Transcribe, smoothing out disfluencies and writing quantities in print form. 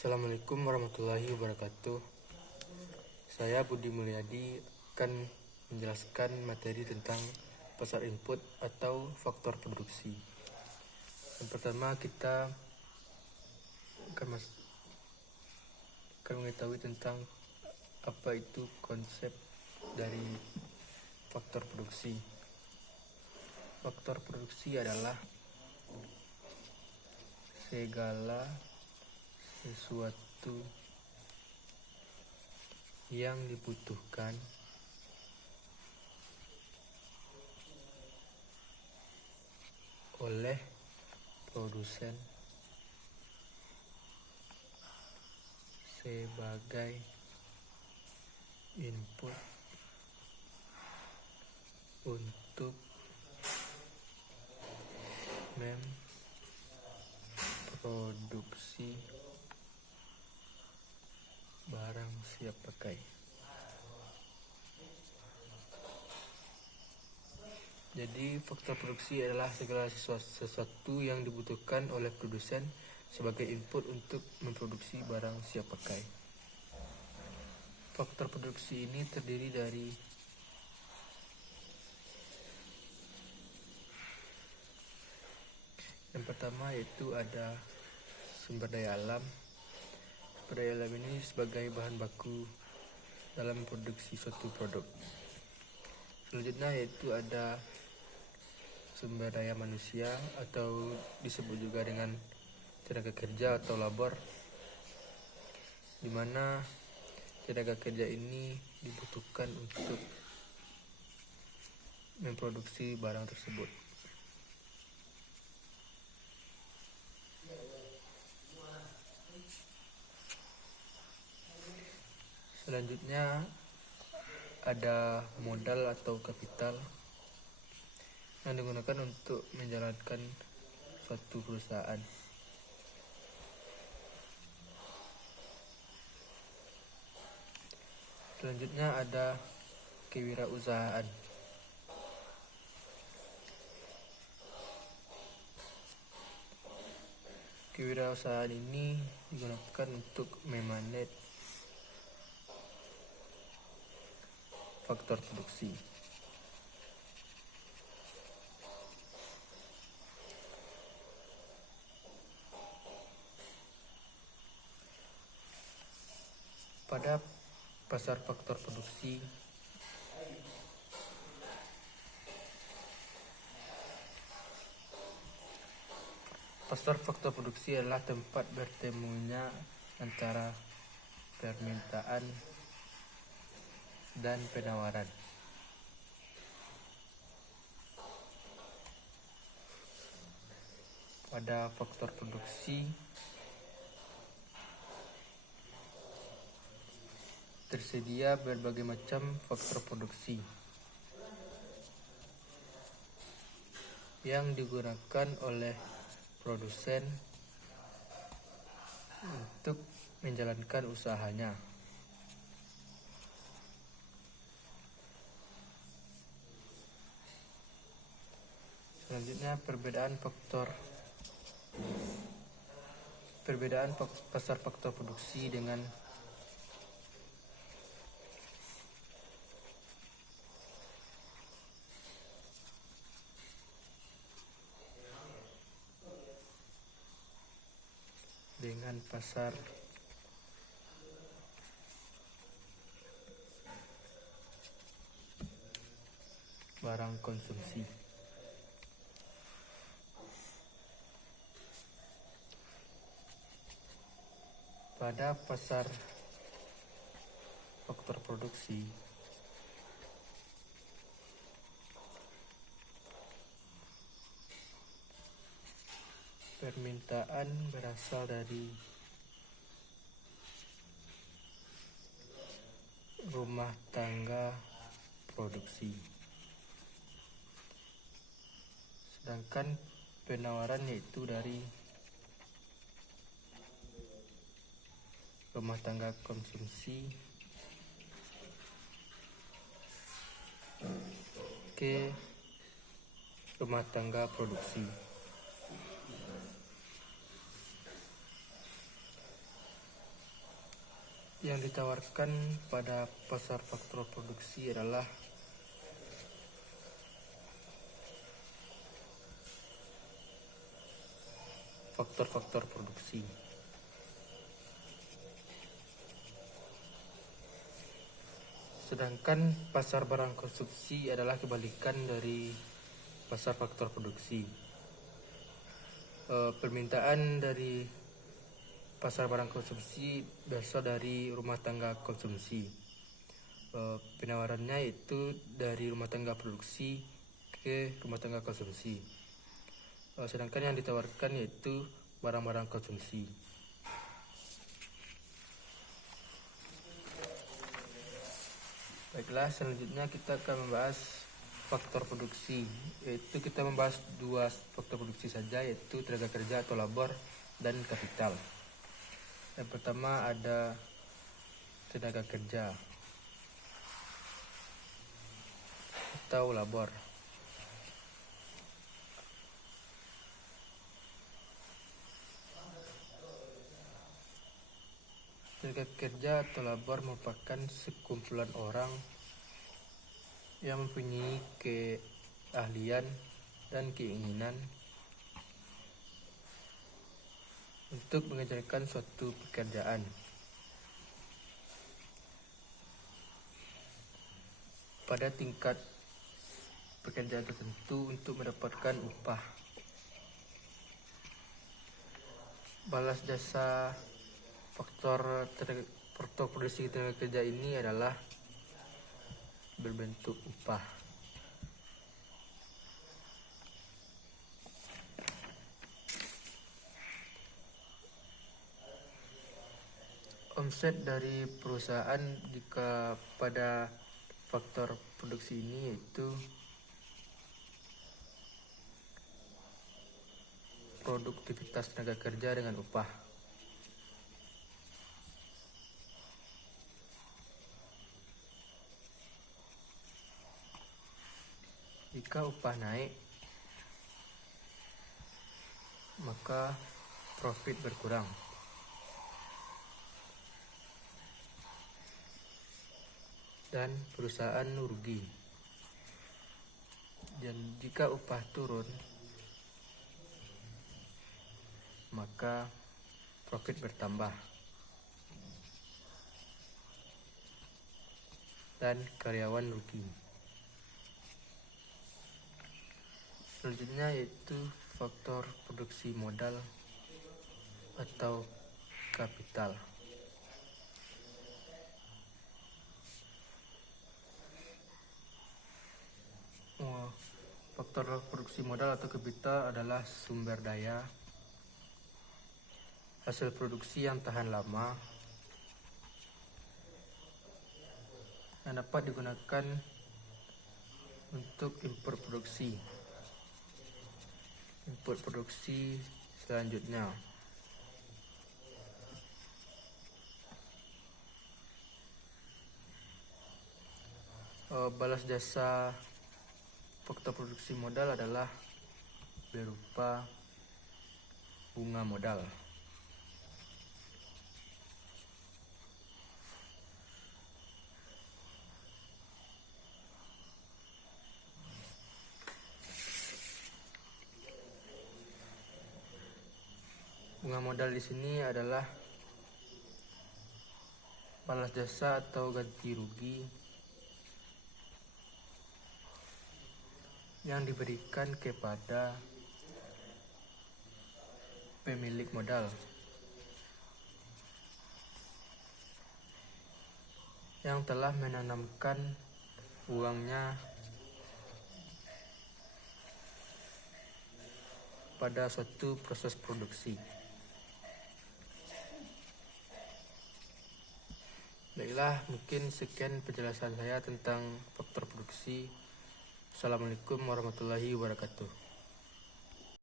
Assalamualaikum warahmatullahi wabarakatuh. Saya Budi Mulyadi akan menjelaskan materi tentang pasar input atau faktor produksi. Yang pertama kita akan mengetahui tentang apa itu konsep dari faktor produksi. Faktor produksi adalah segala sesuatu yang dibutuhkan oleh produsen sebagai input untuk memproduksi barang siap pakai. Jadi faktor produksi adalah segala sesuatu yang dibutuhkan oleh produsen sebagai input untuk memproduksi barang siap pakai. Faktor produksi ini terdiri dari yang pertama yaitu ada sumber daya alam. Sumber daya alam ini sebagai bahan baku dalam memproduksi suatu produk. Selanjutnya yaitu ada sumber daya manusia atau disebut juga dengan tenaga kerja atau labor, di mana tenaga kerja ini dibutuhkan untuk memproduksi barang tersebut. Selanjutnya ada modal atau kapital yang digunakan untuk menjalankan suatu perusahaan. Selanjutnya ada kewirausahaan. Kewirausahaan ini digunakan untuk memanage faktor produksi. Pada pasar faktor produksi, pasar faktor produksi adalah tempat bertemunya antara permintaan dan penawaran. Pada faktor produksi tersedia berbagai macam faktor produksi yang digunakan oleh produsen untuk menjalankan usahanya. Selanjutnya perbedaan pasar faktor produksi dengan pasar barang konsumsi. Pada pasar faktor produksi, permintaan berasal dari rumah tangga produksi, sedangkan penawaran yaitu dari rumah tangga konsumsi ke rumah tangga produksi. Yang ditawarkan pada pasar faktor produksi adalah faktor-faktor produksi. Sedangkan pasar barang konsumsi adalah kebalikan dari pasar faktor produksi. Permintaan dari pasar barang konsumsi berasal dari rumah tangga konsumsi. Penawarannya itu dari rumah tangga produksi ke rumah tangga konsumsi. Sedangkan yang ditawarkan yaitu barang-barang konsumsi. Baiklah, selanjutnya kita akan membahas faktor produksi. Yaitu kita membahas dua faktor produksi saja, yaitu tenaga kerja atau labor dan kapital. Yang pertama ada tenaga kerja atau labor. Tenaga kerja atau labor merupakan sekumpulan orang yang mempunyai keahlian dan keinginan untuk mengerjakan suatu pekerjaan. Pada tingkat pekerjaan tertentu untuk mendapatkan upah. Balas jasa faktor produksi tenaga kerja ini adalah berbentuk upah. Omset dari perusahaan jika pada faktor produksi ini yaitu produktivitas tenaga kerja dengan upah. Jika upah naik, maka profit berkurang. Dan perusahaan rugi. Dan jika upah turun, maka profit bertambah. Dan karyawan rugi. Selanjutnya yaitu faktor produksi modal atau kapital. Faktor produksi modal atau kapital adalah sumber daya, hasil produksi yang tahan lama, yang dapat digunakan untuk input produksi selanjutnya. Balas jasa faktor produksi modal adalah berupa bunga modal. Bunga modal di sini adalah balas jasa atau ganti rugi yang diberikan kepada pemilik modal yang telah menanamkan uangnya pada suatu proses produksi. Baiklah, mungkin sekian penjelasan saya tentang faktor produksi. Assalamualaikum warahmatullahi wabarakatuh.